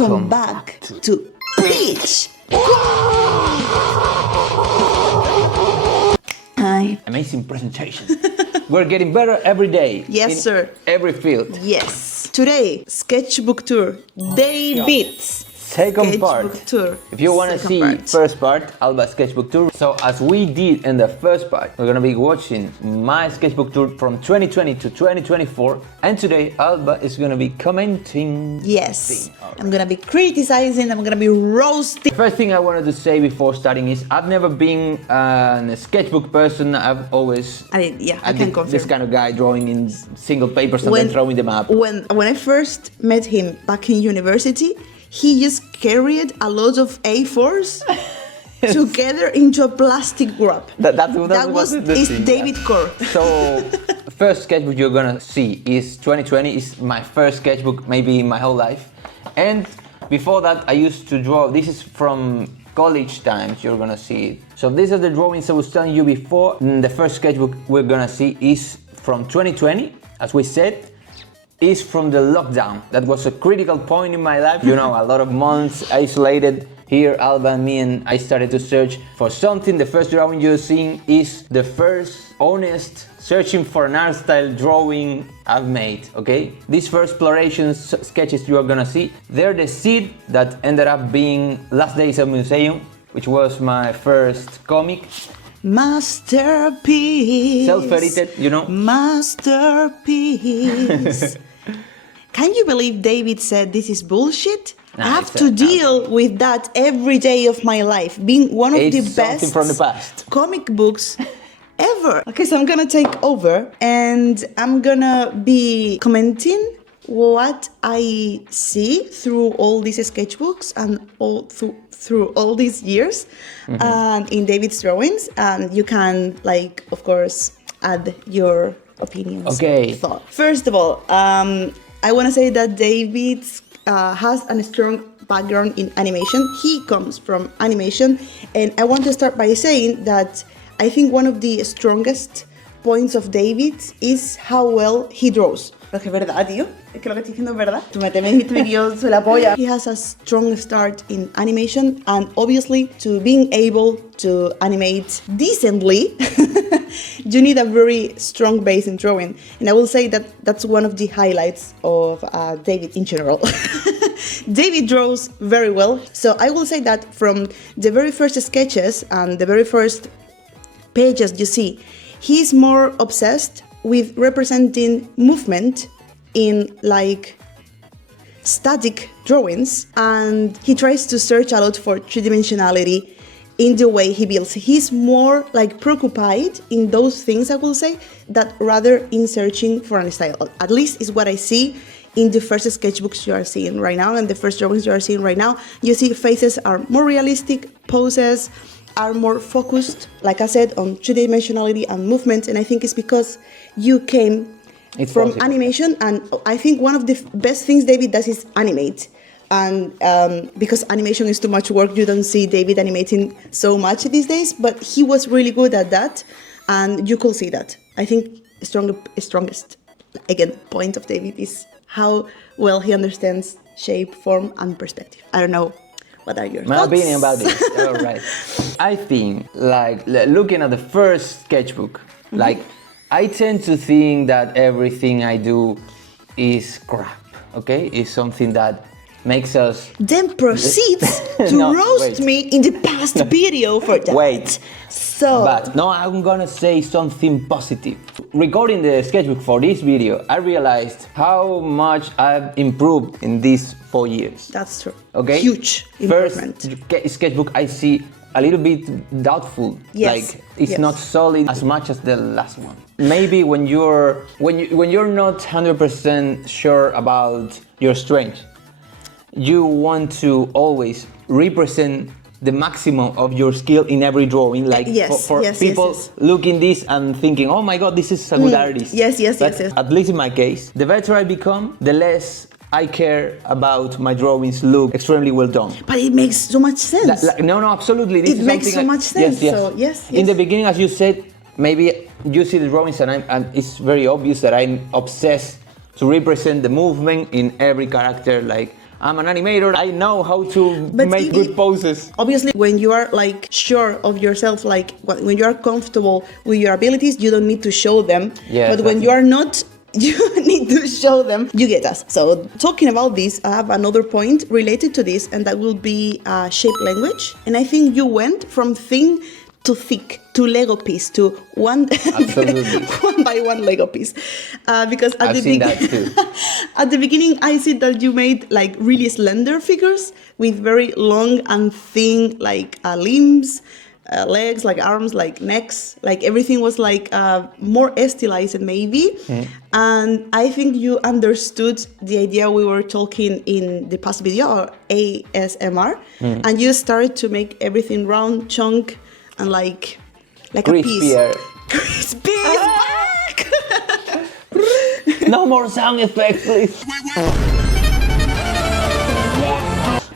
Welcome back to Beach. Hi. Amazing presentation. We're getting better every day. Yes, in sir. Every field. Yes. Today, sketchbook tour. David's Second sketchbook part. tour. If you want to see first part, Alba's sketchbook tour. So as we did in the first part, we're gonna be watching my sketchbook tour from 2020 to 2024. And today, Alba is gonna be commenting. Yes. I'm gonna be criticizing. I'm gonna be roasting. The first thing I wanted to say before starting is I've never been a sketchbook person. I've always I can confirm. this kind of guy drawing in single papers and then throwing them up. When I first met him back in university, he just carried a lot of A4s together into a plastic wrap. That was David Core. So, first sketchbook you're gonna see is 2020. Is my first sketchbook maybe in my whole life. And before that, I used to draw. This is from college times. You're gonna see it. So these are the drawings I was telling you before. The first sketchbook we're gonna see is from 2020, as we said. Is from the lockdown. That was a critical point in my life. You know, a lot of months isolated here, Alba and me, and I started to search for something. The first drawing you're seeing is the first honest searching for an art style drawing I've made, okay? These first exploration sketches you are gonna see, they're the seed that ended up being Last Days at Museum, which was my first comic. Masterpiece. Self-edited, you know? Masterpiece. Can you believe David said this is bullshit? Nah, I have to deal with that every day of my life, being one of the best from the past. comic books ever. Okay, so I'm gonna take over and I'm gonna be commenting what I see through all these sketchbooks and all through all these years in David's drawings, and you can, like, of course, add your opinions. Okay. Thought. First of all, I want to say that David has a strong background in animation. He comes from animation, and I want to start by saying that I think one of the strongest points of David is how well he draws. Pero es que es verdad, tío. Es que lo que estoy diciendo es verdad. Tú me dijiste que yo soy la polla. He has a strong start in animation, and obviously to being able to animate decently, you need a very strong base in drawing. And I will say that that's one of the highlights of David in general. David draws very well. So I will say that from the very first sketches and the very first pages you see, he's more obsessed with representing movement in like static drawings, and he tries to search a lot for three-dimensionality in the way he builds. He's more like preoccupied in those things, I will say, that rather in searching for a style. At least is what I see in the first sketchbooks you are seeing right now and the first drawings you are seeing right now. You see faces are more realistic, poses are more focused, like I said, on three-dimensionality and movement, and I think it's because you came from animation, and I think one of the best things David does is animate, and because animation is too much work, you don't see David animating so much these days, but he was really good at that, and you could see that. I think strongest, again, point of David is how well he understands shape, form, and perspective. I don't know. What are your thoughts? My opinion about this. All right. I think, like, looking at the first sketchbook, like, I tend to think that everything I do is crap, okay? It's something that makes us... Then proceeds to roast me in the past video for that. Wait. So... But no, I'm gonna say something positive. Regarding the sketchbook for this video, I realized how much I've improved in these 4 years. That's true. Okay? Huge improvement. First sketchbook I see a little bit doubtful. Yes. Like it's not solid as much as the last one. Maybe when you're not 100% sure about your strength, you want to always represent the maximum of your skill in every drawing, like for people looking this and thinking, oh my god, this is a good artist. Yes. At least in my case, the better I become, the less I care about my drawings look extremely well done. But it makes so much sense. No, absolutely. It makes so much sense. Yes. So, yes. In the beginning, as you said, maybe you see the drawings and it's very obvious that I'm obsessed to represent the movement in every character, like I'm an animator. I know how to But make good poses. Obviously, when you are like sure of yourself, like when you are comfortable with your abilities, you don't need to show them. Yeah, but when you are not, you need to show them. You get us. So talking about this, I have another point related to this, and that will be shape language. And I think you went from thin to thick, to Lego piece, to one one by one Lego piece. Because at the beginning, I see that you made like really slender figures with very long and thin like limbs, legs, like arms, like necks, like everything was like more stylized maybe. And I think you understood the idea we were talking in the past video, or ASMR, and you started to make everything round, chunk, and like a piece. Crispy is back! No more sound effects, please.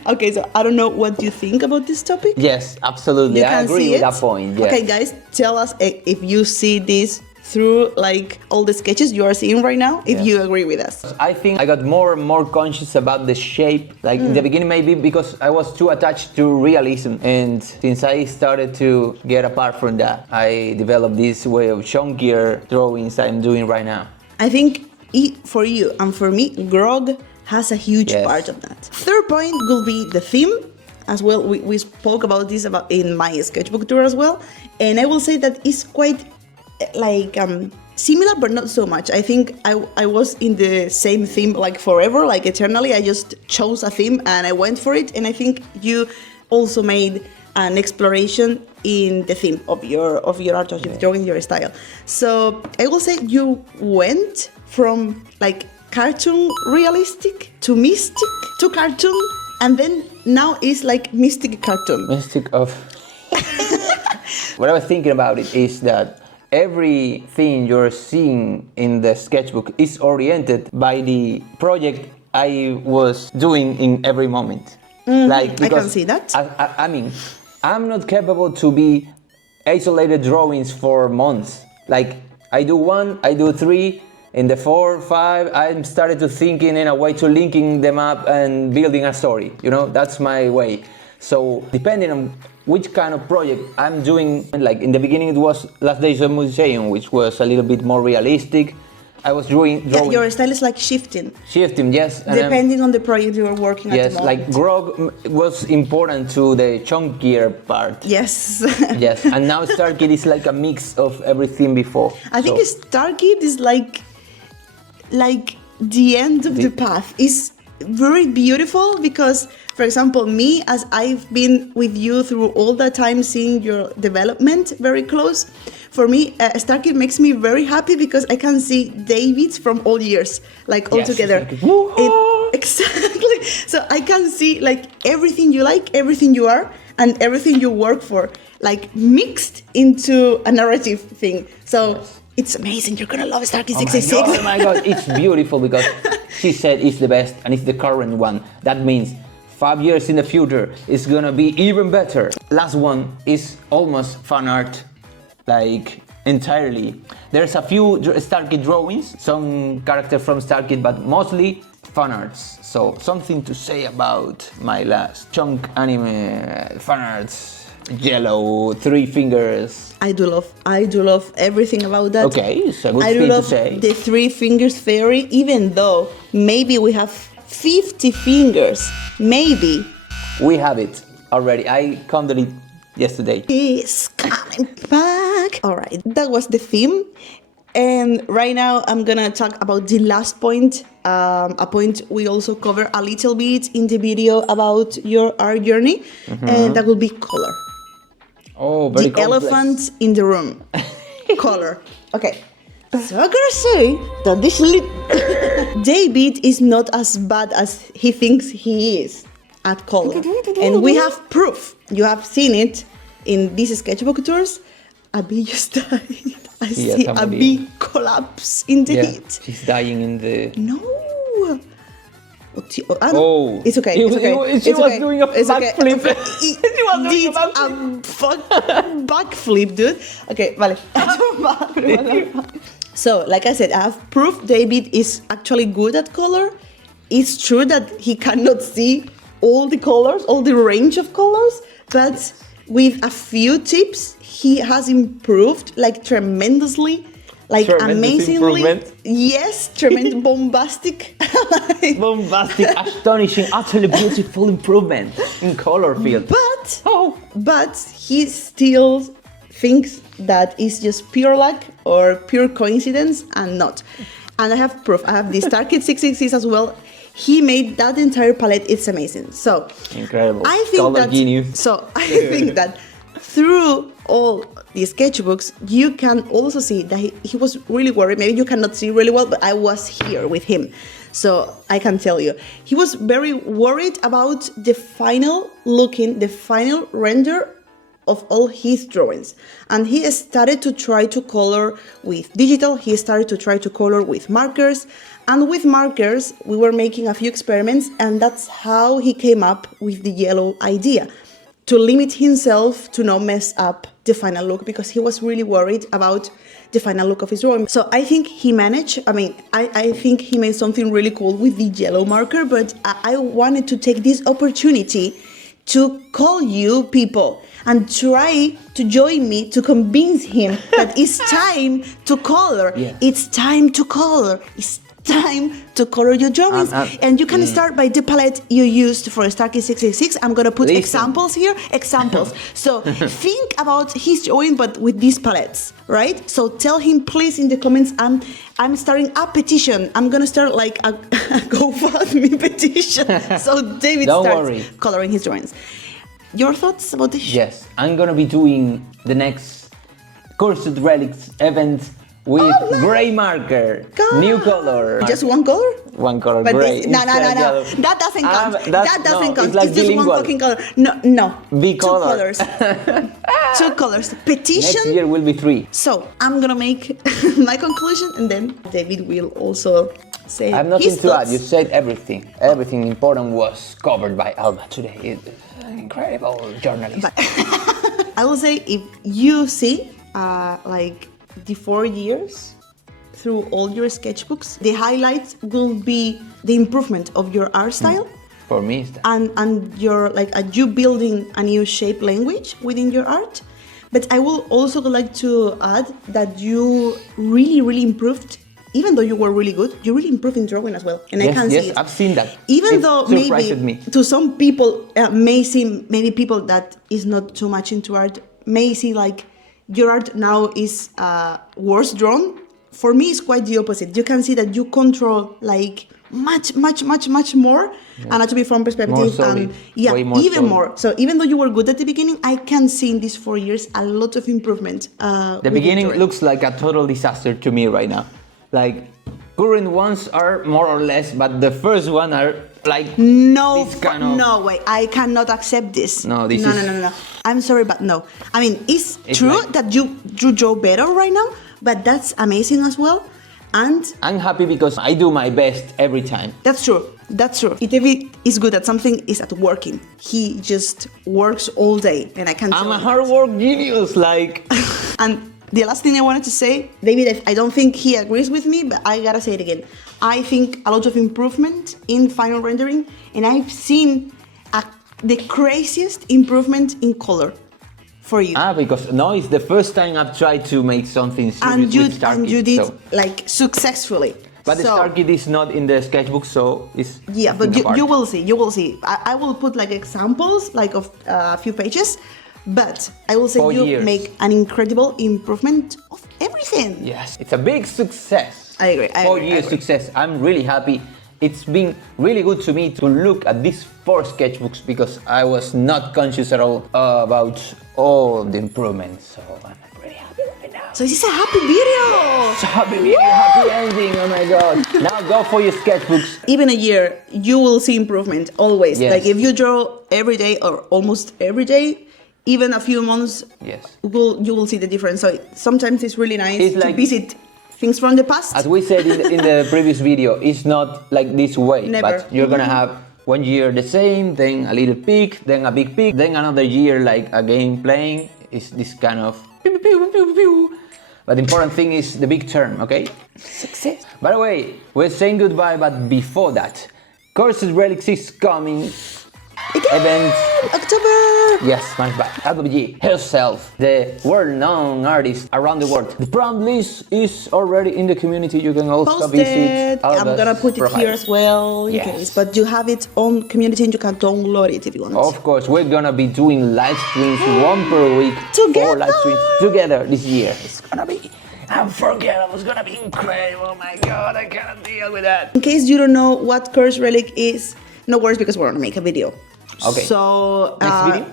Okay, so I don't know what you think about this topic. Yes, absolutely. I agree with that point. Yes. Okay, guys, tell us if you see this through like all the sketches you are seeing right now, if you agree with us. I think I got more and more conscious about the shape, like in the beginning maybe because I was too attached to realism, and since I started to get apart from that, I developed this way of chunkier drawings I'm doing right now. I think for you and for me, Grog has a huge part of that. Third point will be the theme. As well, we spoke about this in my sketchbook tour as well, and I will say that it's quite like similar but not so much. I think I was in the same theme like forever, like eternally. I just chose a theme and I went for it, and I think you also made an exploration in the theme of your art, of your drawing, your style. So I will say you went from like cartoon realistic to mystic to cartoon, and then now it's like mystic cartoon. Mystic of... What I was thinking about it is that everything you're seeing in the sketchbook is oriented by the project I was doing in every moment. Like, I can see that. I mean, I'm not capable to be isolated drawings for months. Like, I do one, I do three, in the 4, 5, I'm started to thinking in a way to linking them up and building a story. You know, that's my way. So depending on which kind of project I'm doing, like in the beginning it was Last Days of Museum, which was a little bit more realistic. I was drawing. Yeah, your style is like shifting. Shifting, yes. Depending on the project you are working at the moment. Yes, like Grog was important to the chunkier part. Yes. Yes, and now Starkid is like a mix of everything before. I think Starkid is like the end of the path. It's very beautiful because, for example, me, as I've been with you through all the time, seeing your development very close, for me, Starkid makes me very happy because I can see David's from all years, like all together. Exactly. So I can see like everything you like, everything you are, and everything you work for, like mixed into a narrative thing. So it's amazing. You're gonna love Starkid 66. Oh my god, it's beautiful because she said it's the best and it's the current one. That means 5 years in the future it's gonna be even better. Last one is almost fan art, like entirely. There's a few Starkid drawings, some character from Starkid, but mostly fan arts. So something to say about my last chunk anime fan arts. Yellow, 3 fingers. I do love everything about that. Okay, it's a good thing to say. I do love the 3 fingers theory, even though maybe we have 50 fingers. Maybe. We have it already. I counted it yesterday. It's coming back. Alright, that was the theme. And right now I'm gonna talk about the last point, a point we also cover a little bit in the video about your art journey, and that will be color. Oh, very the elephant in the room. Color. Okay. So I'm gonna say that this David is not as bad as he thinks he is at color. And we have proof. You have seen it in these sketchbook tours. A bee just died. I see a bee collapse in the heat. She's dying in the... No. Oh, it's okay. It's okay. She was doing a backflip. She was doing a backflip, dude. Okay, vale. So, like I said, I have proof David is actually good at color, it's true that he cannot see all the colors, all the range of colors, but with a few tips, he has improved like tremendously, like Tremendous amazingly. improvement. Yes, tremendous, bombastic. Bombastic, astonishing, utterly beautiful improvement in color field. But he still thinks that it's just pure luck or pure coincidence and not. And I have proof. I have this Starkid 666 as well. He made that entire palette. It's amazing. So incredible. I think Color that genius. So I think that through all these sketchbooks, you can also see that he was really worried. Maybe you cannot see really well, but I was here with him. So I can tell you, he was very worried about the final looking, the final render of all his drawings. And he started to try to color with digital, he started to try to color with markers, and with markers we were making a few experiments, and that's how he came up with the yellow idea, to limit himself to not mess up the final look, because he was really worried about the final look of his drawing. So I think he managed, I think he made something really cool with the yellow marker, but I wanted to take this opportunity to call you people and try to join me to convince him that it's time to color. Yeah. It's time to color. It's time to color your drawings. And you can start by the palette you used for Starkid 666. I'm gonna put examples here. Examples. So think about his drawing, but with these palettes, right? So tell him please in the comments, I'm starting a petition. I'm gonna start like a GoFundMe petition. So David starts coloring his drawings. Your thoughts about this? Yes, I'm gonna be doing the next Cursed Relics event with gray marker, new color. Just one color? One color, but gray. No. That doesn't count. That doesn't count. It's like it's just bilingual. one fucking color. No. Two colors. Two colors. Petition. Next year will be 3. So I'm gonna make my conclusion, and then David will also say I have nothing his to thoughts. add. You said everything. Everything important was covered by Alba today. It's an incredible journalist. I will say, if you see like the 4 years through all your sketchbooks, the highlights will be the improvement of your art style. For me, it's that. And your you building a new shape language within your art. But I will also like to add that you really improved. Even though you were really good, you really improved in drawing as well, and I can see it. I've seen that. Even though maybe me. to some people may seem, maybe people that is not too much into art may see like your art now is worse drawn. For me, it's quite the opposite. You can see that you control like much more, and to be from perspective, more solid. Even more. So even though you were good at the beginning, I can see in these 4 years a lot of improvement. The beginning looks like a total disaster to me right now. Like current ones are more or less, but the first one are like no way. I cannot accept this. No. I'm sorry, but no. I mean, it's true like, that you draw better right now, but that's amazing as well. And I'm happy because I do my best every time. That's true. If David is good at something, is at working. He just works all day, and I can tell I'm a hard work genius, like. And the last thing I wanted to say, David, I don't think he agrees with me, but I gotta say it again. I think a lot of improvement in final rendering, and I've seen the craziest improvement in color for you. Because now it's the first time I've tried to make something serious with Starkid. And you did like successfully. But the Starkid is not in the sketchbook, so it's but you will see. I will put like examples like of a few pages. But I will say you make an incredible improvement of everything. Yes, it's a big success. I agree. 4 years success. I'm really happy. It's been really good to me to look at these 4 sketchbooks because I was not conscious at all about all the improvements. So I'm pretty happy right now. So this is a happy video. It's a happy video, happy ending. Oh my God. Now go for your sketchbooks. Even a year, you will see improvement always. Yes. Like if you draw every day or almost every day, even a few months, you will see the difference. So sometimes it's really nice to visit things from the past. As we said in the previous video, it's not like this way. Never. But you're gonna have 1 year the same, then a little peak, then a big peak, then another year like a game playing. It's this kind of pew, pew, pew, pew. But the important thing is the big term, okay? Success. By the way, we're saying goodbye, but before that, Cursed Relics is coming. Again, Event. October. Yes, managed by BYEEEE herself, the world-known artist around the world. The prompt list is already in the community. You can also Post visit it. I'm Alba's gonna put it profile. here as well in Yes. case. But you have its own community and you can download it if you want. Of course, we're gonna be doing live streams, one per week. Together. 4 live streams together this year. It's gonna be unforgettable. It's gonna be incredible. Oh my God, I cannot deal with that. In case you don't know what Cursed Relic is, no worries because we're gonna make a video. Okay. So Next video.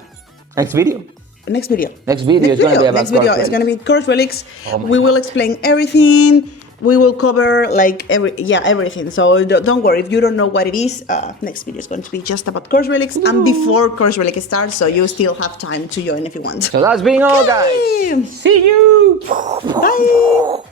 Next video. Next video. Next video is gonna be about Next video Cursed is gonna be Cursed Relics. Oh my We will God. explain everything. We will cover like everything. So don't worry if you don't know what it is. Next video is going to be just about Cursed Relics and before Cursed Relic starts, so you still have time to join if you want. So that's been all, guys. Okay. See you. Bye.